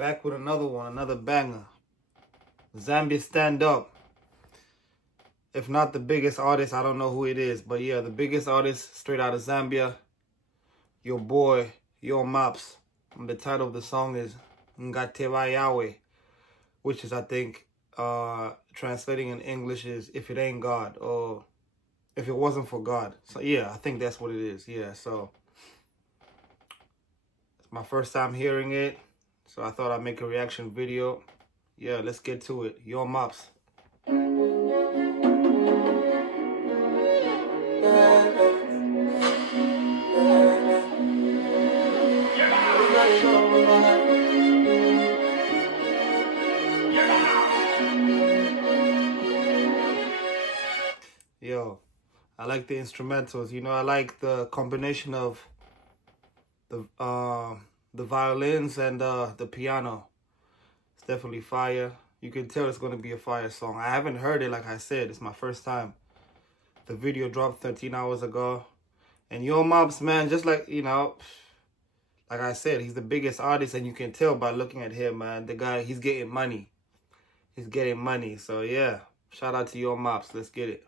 Back with another one, another banger. Zambia Stand Up. If not the biggest artist, I don't know who it is. But yeah, the biggest artist straight out of Zambia. Your boy, Your Mops. And the title of the song is Ngateva Yahweh. Which is, I think, translating in English is If It Ain't God. Or If It Wasn't For God. So yeah, I think that's what it is. Yeah, so it's my first time hearing it. So I thought I'd make a reaction video. Yeah, let's get to it. Your Mops. Yo, I like the instrumentals. You know, I like the combination of the violins and the piano. It's definitely fire. You can tell it's going to be a fire song. I haven't heard it, like I said. It's my first time. The video dropped 13 hours ago. And Yo Mops, man, just like, you know, like I said, he's the biggest artist, and you can tell by looking at him, man. The guy, he's getting money. He's getting money. So, yeah, shout out to Yo Mops. Let's get it.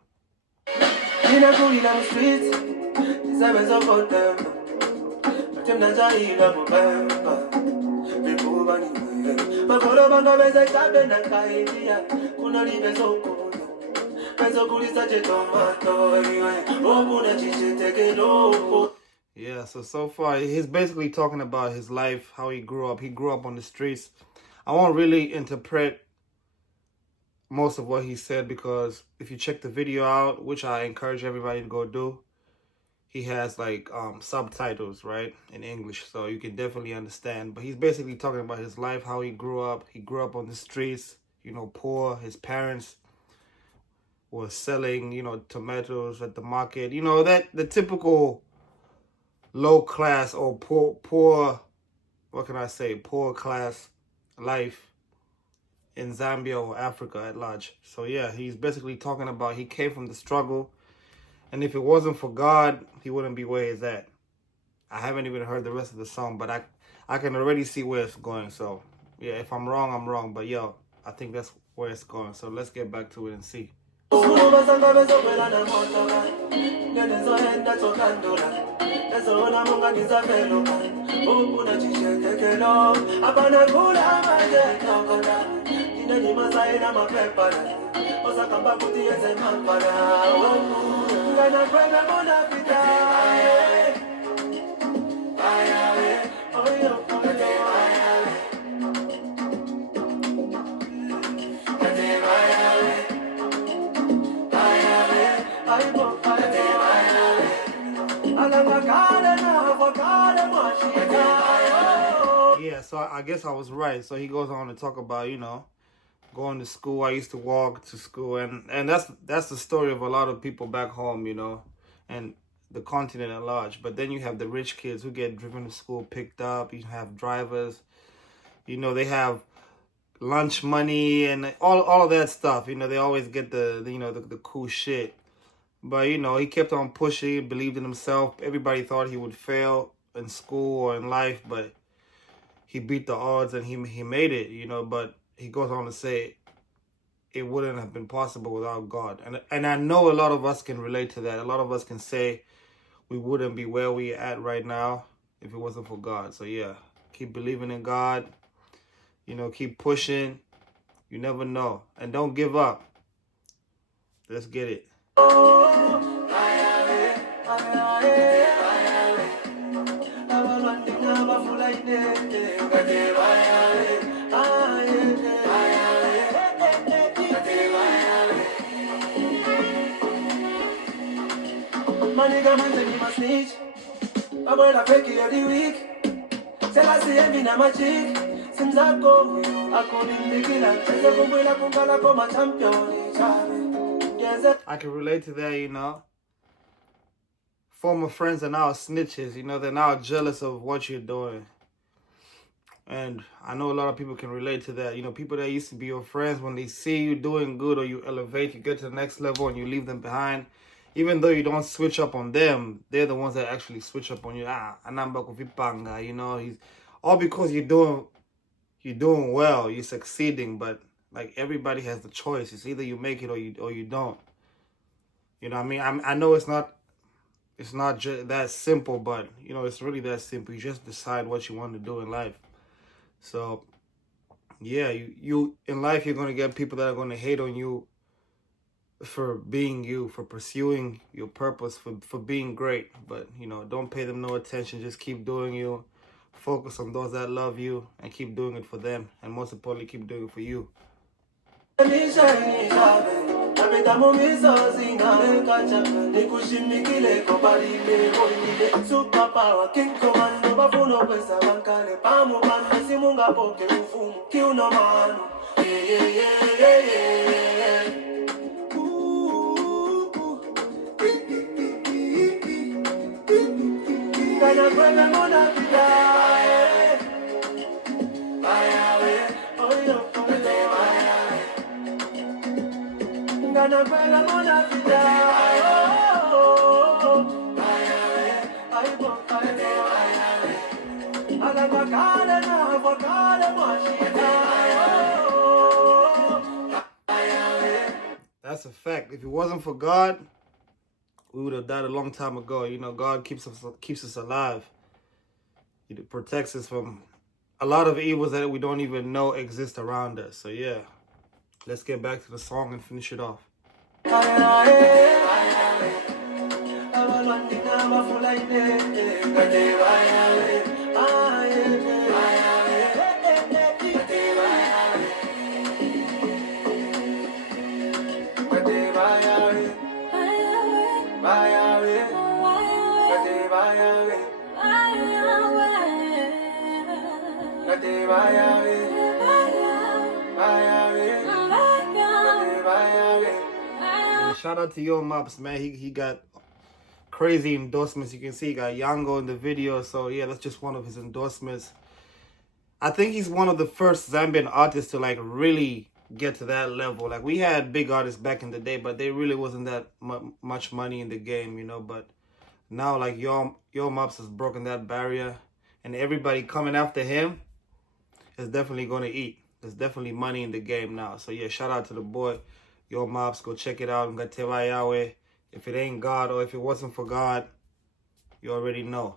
Yeah, so far, he's basically talking about his life, how he grew up. He grew up on the streets. I won't really interpret most of what he said, because if you check the video out, which I encourage everybody to go do, he has like subtitles, right, in English, so you can definitely understand. But he's basically talking about his life, how he grew up. He grew up on the streets, you know, poor. His parents were selling, you know, tomatoes at the market. You know, that the typical low class or poor, what can I say, poor class life in Zambia or Africa at large. So yeah, he's basically talking about he came from the struggle, and if it wasn't for God, he wouldn't be where he's at. I haven't even heard the rest of the song, but I can already see where it's going. So yeah, if I'm wrong, I'm wrong. But yo, I think that's where it's going. So let's get back to it and see. Yeah, so I guess I was right. So he goes on to talk about, you know, going to school. I used to walk to school, and that's the story of a lot of people back home, you know, and the continent at large. But then you have the rich kids who get driven to school, picked up. You have drivers, you know, they have lunch money and all of that stuff. You know, they always get the you know, the cool shit. But, you know, he kept on pushing, believed in himself. Everybody thought he would fail in school or in life, but he beat the odds and he made it, you know. But he goes on to say it wouldn't have been possible without God. And I know a lot of us can relate to that. A lot of us can say we wouldn't be where we're at right now if it wasn't for God. So, yeah, keep believing in God. You know, keep pushing. You never know. And don't give up. Let's get it. I can relate to that, you know. Former friends are now snitches, you know. They're now jealous of what you're doing. And I know a lot of people can relate to that. You know, people that used to be your friends, when they see you doing good or you elevate, you get to the next level and you leave them behind, even though you don't switch up on them, they're the ones that actually switch up on you. Anamba kuvipanga, you know, all because you're you're doing well, you're succeeding, but like everybody has the choice. It's either you make it or you don't. You know what I mean? I know it's not just that simple, but you know, it's really that simple. You just decide what you want to do in life. So yeah, you in life you're gonna get people that are gonna hate on you for being you, for pursuing your purpose, for being great. But you know, don't pay them no attention. Just keep doing you. Focus on those that love you and keep doing it for them. And most importantly, keep doing it for you. That's a fact. If it wasn't for God, we would have died a long time ago. You know, God keeps us alive. He protects us from a lot of evils that we don't even know exist around us. So yeah, let's get back to the song and finish it off. And shout out to Yo Mops, man. He got crazy endorsements. You can see he got Yango in the video. So yeah, that's just one of his endorsements. I think he's one of the first Zambian artists to like really get to that level. Like we had big artists back in the day, but there really wasn't that much money in the game, you know. But now like Yo Mops has broken that barrier, and everybody coming after him is definitely going to eat. There's definitely money in the game now. So yeah, shout out to the boy Yo Mops. Go check it out. Yahweh. If it ain't God or if it wasn't for God, you already know.